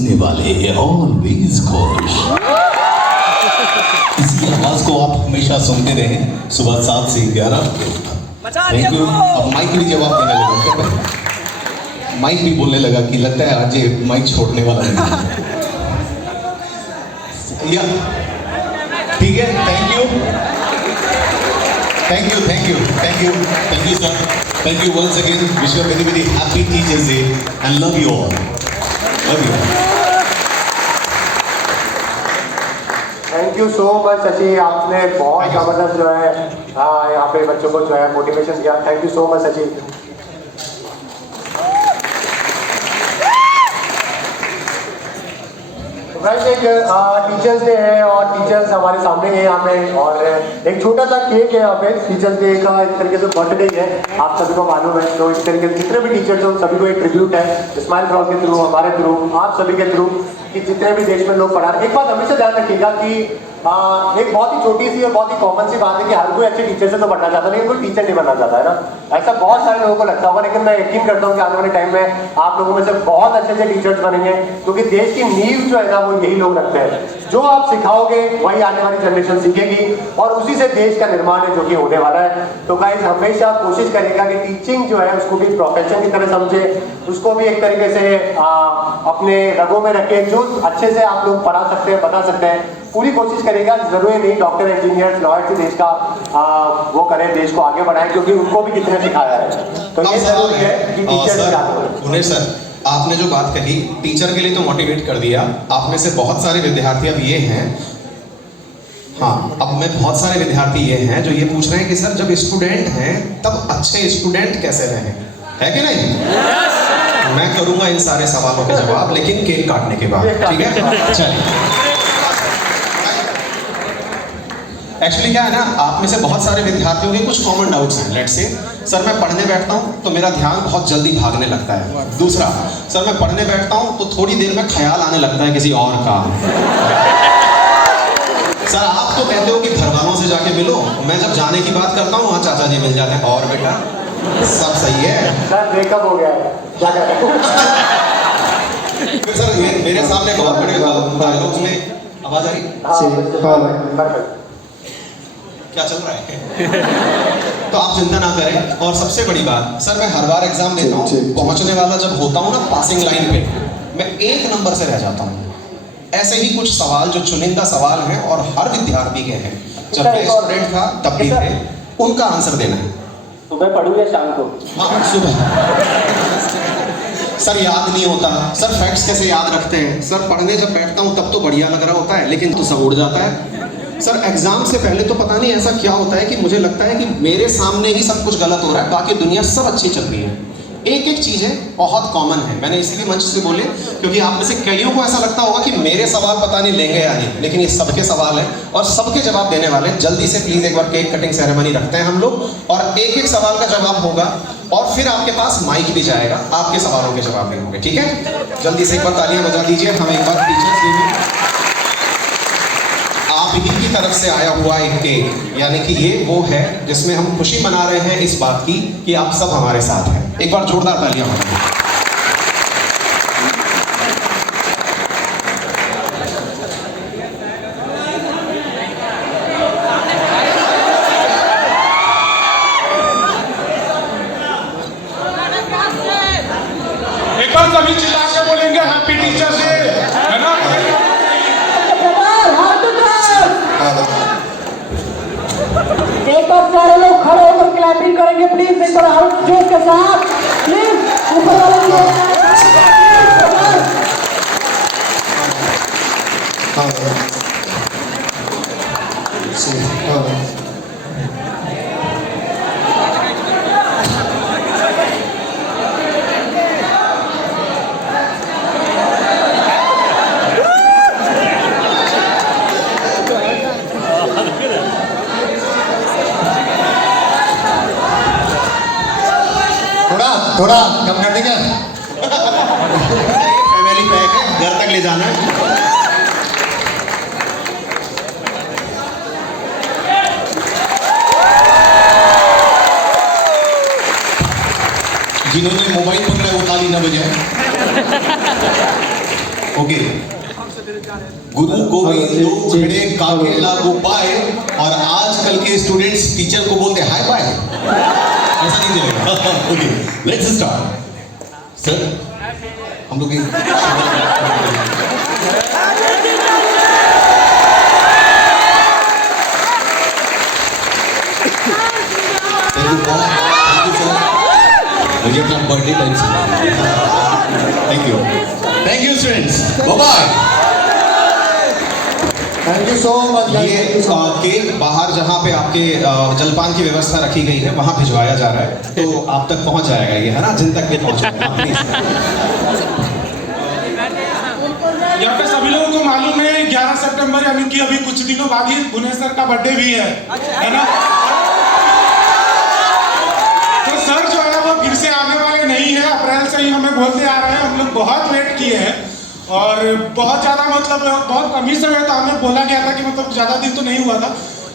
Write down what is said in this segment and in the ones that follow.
सुनने वाले ऑलवेज खुश। इसी आवाज को आप हमेशा सुनते रहें सुबह 7 से 11 बजे। Thank you. अब माइक भी जवाब देने लगा, माइक भी बोलने लगा कि लगता है आज ये माइक छोड़ने वाला नहीं। या ठीक है, thank you, thank you, thank you, thank you, thank you sir, thank you once again. Wish you very very happy teachers day and love you all, love you. Thank you so much Shashi, आपने बहुत जबरदस्त जो है यहाँ पे बच्चों को जो है मोटिवेशन दिया। Thank you so much Shashi. Friends, एक टीचर्स डे है और टीचर्स हमारे सामने हैं यहाँ पे, और एक छोटा सा केक है यहाँ पे। टीचर्स डे का एक तरीके से बर्थडे ही है, आप सभी को मालूम है। तो इस तरीके से जितने भी टीचर्स हैं सभी को एक ट्रिब्यूट है स्माइल क्रॉस के थ्रू, हमारे थ्रू, आप सभी के थ्रू, कि जितने भी देश में लोग पढ़ा रहे हैं। एक बात हमेशा ध्यान रखिएगा कि एक बहुत ही छोटी सी और बहुत ही कॉमन सी बात है कि हर कोई अच्छे टीचर से तो बनना चाहता है, लेकिन कोई टीचर नहीं बनना चाहता है ना। ऐसा बहुत सारे लोगों को लगता होगा, लेकिन मैं यकीन करता हूँ कि आने वाले टाइम में आप लोगों में से बहुत अच्छे अच्छे टीचर्स बनेंगे, क्योंकि देश की नींव जो है ना वो यही लोग रखते हैं। जो आप सिखाओगे वही आने वाली जनरेशन सीखेगी और उसी से देश का निर्माण है जो कि होने वाला है। तो गाइस, हमेशा कोशिश करेगा कि टीचिंग जो है उसको भी प्रोफेशन की तरह समझे, उसको भी एक तरीके से अपने रगों में रखे। जो अच्छे से आप लोग पढ़ा सकते हैं, बता सकते हैं, पूरी कोशिश करेगा। जरूरी नहीं डॉक्टर, इंजीनियर, लॉयर से देश का वो करें, देश को आगे बढ़ाएं, क्योंकि उनको भी कितने सिखाया है। तो ये जरूरी है कि टीचर उन्हें सर, आपने जो बात कही टीचर के लिए तो मोटिवेट कर दिया। आप में से बहुत सारे विद्यार्थी अब ये हैं, हाँ, अब में बहुत सारे विद्यार्थी ये हैं जो ये पूछ रहे हैं कि सर जब स्टूडेंट हैं तब अच्छे स्टूडेंट कैसे रहें, है कि नहीं? मैं करूंगा इन सारे सवालों के जवाब, लेकिन केक काटने के बाद, ठीक है? चलिए। एक्चुअली क्या है ना, आप में से बहुत सारे विद्यार्थियों के कुछ कॉमन डाउट्स हैं। लेट्स से सर मैं पढ़ने बैठता हूँ तो मेरा ध्यान बहुत जल्दी भागने लगता है। दूसरा, सर मैं पढ़ने बैठता हूँ तो थोड़ी देर में ख्याल आने लगता है किसी और का। सर आप तो कहते हो कि घर वालों से जाके मिलो, मैं जब जाने की बात करता हूँ वहाँ चाचा जी मिल जाते हैं। और बेटा सब सही है सर, ब्रेकअप हो गया है, क्या करें? फिर सर मेरे सामने बहुत बड़े डायलॉग्स में आवाज आ रही क्या चल रहा है? तो आप चिंता ना करें। और सबसे बड़ी बात, सर मैं हर बार एग्जाम देता हूँ, पहुंचने वाला जब होता हूँ ना पासिंग लाइन पे, मैं 1 नंबर से रह जाता हूँ। ऐसे ही कुछ सवाल जो चुनिंदा सवाल हैं और हर विद्यार्थी के हैं, जब मैं स्टूडेंट था तब भी थे, उनका आंसर देना है। सुबह पढ़ूँ या शाम को? हाँ, सुबह। सर याद नहीं होता। सर फैक्ट्स कैसे याद रखते हैं? सर पढ़ने जब बैठता हूँ तब तो बढ़िया लग रहा होता है, लेकिन तो सब उड़ जाता है। सर एग्जाम से पहले तो पता नहीं ऐसा क्या होता है कि मुझे लगता है कि मेरे सामने ही सब कुछ गलत हो रहा है, बाकी दुनिया सब अच्छी चल रही है। एक एक चीजें बहुत कॉमन है। मैंने इसीलिए मंच से बोले क्योंकि आप में से कईयों को ऐसा लगता होगा कि मेरे सवाल पता नहीं लेंगे या नहीं, लेकिन ये सबके सवाल है और सबके जवाब देने वाले। जल्दी से प्लीज एक बार केक कटिंग सेरेमनी रखते हैं हम लोग, और एक एक सवाल का जवाब होगा और फिर आपके पास माइक भी जाएगा, आपके सवालों के जवाब भी होंगे, ठीक है? जल्दी से एक बार तालियां बजा दीजिए। हम एक बार टीचर्स डे में आप ही की तरफ से आया हुआ एक केक, यानी कि ये वो है जिसमें हम खुशी मना रहे हैं इस बात की कि आप सब हमारे साथ हैं। एक बार जोरदार तालियां बजाइए। एक बार सभी चिल्ला के बोलेंगे हैप्पी टीचर्स डे, है ना? एक बार सारे लोग खड़े होकर क्लैपिंग करेंगे प्लीज, एक बार हाथ जोर के साथ प्लीज। ऊपर वाले थोड़ा कम कर देंगे। फैमिली पैक है, घर तक ले जाना है। जिन्होंने मोबाइल पकड़ा वो ताली न बजाए। ओके, गुरु गोविंद दो खड़े काके लागू पाए, और आजकल के स्टूडेंट्स टीचर को बोलते हाय बाय, ऐसा नहीं चलेगा। Okay, let's start. सर हम लोग थैंक यू सर, मुझे अपना बर्थडे टाइम से thank you students, bye bye. Thank you so much. ये केक बाहर जहाँ पे आपके जलपान की व्यवस्था रखी गई है वहाँ भिजवाया जा रहा है, तो आप तक पहुँच जाएगा ये, है ना, जिन तक भी पहुँचेगा। यहाँ पे सभी लोगों को मालूम है 11 सितंबर यानी कि अभी कुछ दिनों बाद ही भुवनेश्वर सर का बर्थडे भी है ना। तो सर जो है वो फिर से आने वाले नहीं है, अप्रैल से ही हमें बोलते आ रहे हैं। हम लोग बहुत वेट किए हैं और बहुत ज़्यादा मतलब बहुत कम ही समय तो हमें बोला गया था कि मतलब ज़्यादा दिन तो नहीं हुआ था,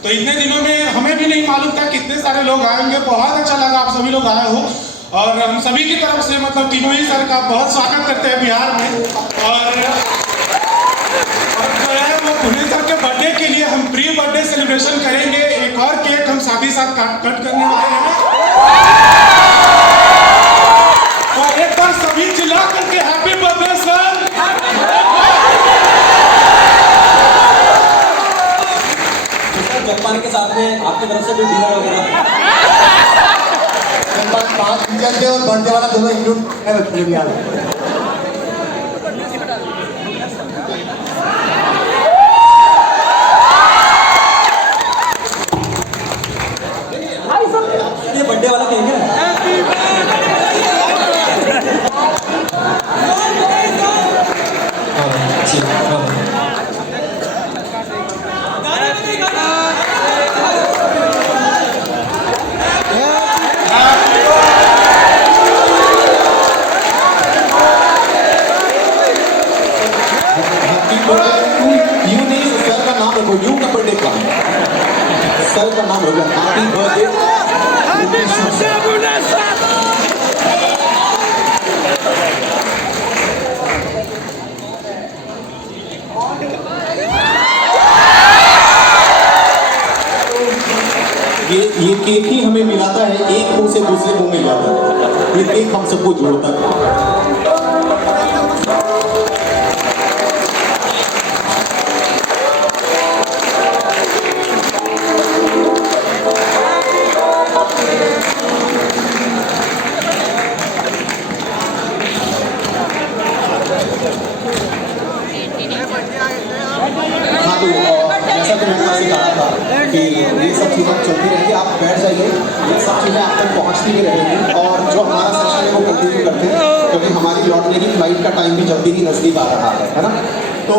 तो इतने दिनों में हमें भी नहीं मालूम था कितने सारे लोग आएंगे। बहुत अच्छा लगा आप सभी लोग आए हो, और हम सभी की तरफ से मतलब तीनों ही सर का बहुत स्वागत करते हैं बिहार में। और जो है वो भुवनेश्वर के बर्थडे के लिए हम प्री बर्थडे सेलिब्रेशन करेंगे। एक और केक हम साथ ही साथ कट करने वाले हैं, और एक बार सभी चिल्ला करके हैप्पी बर्थडे सर। जलपान के साथ में आपकी तरफ से भी डिनर वगैरह 5 टीचर थे और बर्थडे वाला दोनों इंक्लूड है बच्चे भी आ रहे हैं। भाई सब ये बर्थडे वाला केक है। यू नहीं, सर का नाम रखो, यू का बर्थडे का सर का नाम रखो, हैप्पी बर्थडे। ये केक ही हमें मिलाता है, एक मुंह से दूसरे मुंह में जाता है, ये केक हम सबको जोड़ता है। हाँ, तो जैसा कि मैंने आपसे कहा था कि ये सब चीज़ें चलती रहेंगी, आप बैठ जाइए, ये सब चीज़ें आप तक पहुँचती भी रहेंगी। और जो हमारा सेशन है वो कंटिन्यू करते हैं, क्योंकि हमारी लौटने की फ्लाइट का टाइम भी जल्दी ही नज़दीक आ रहा है ना। तो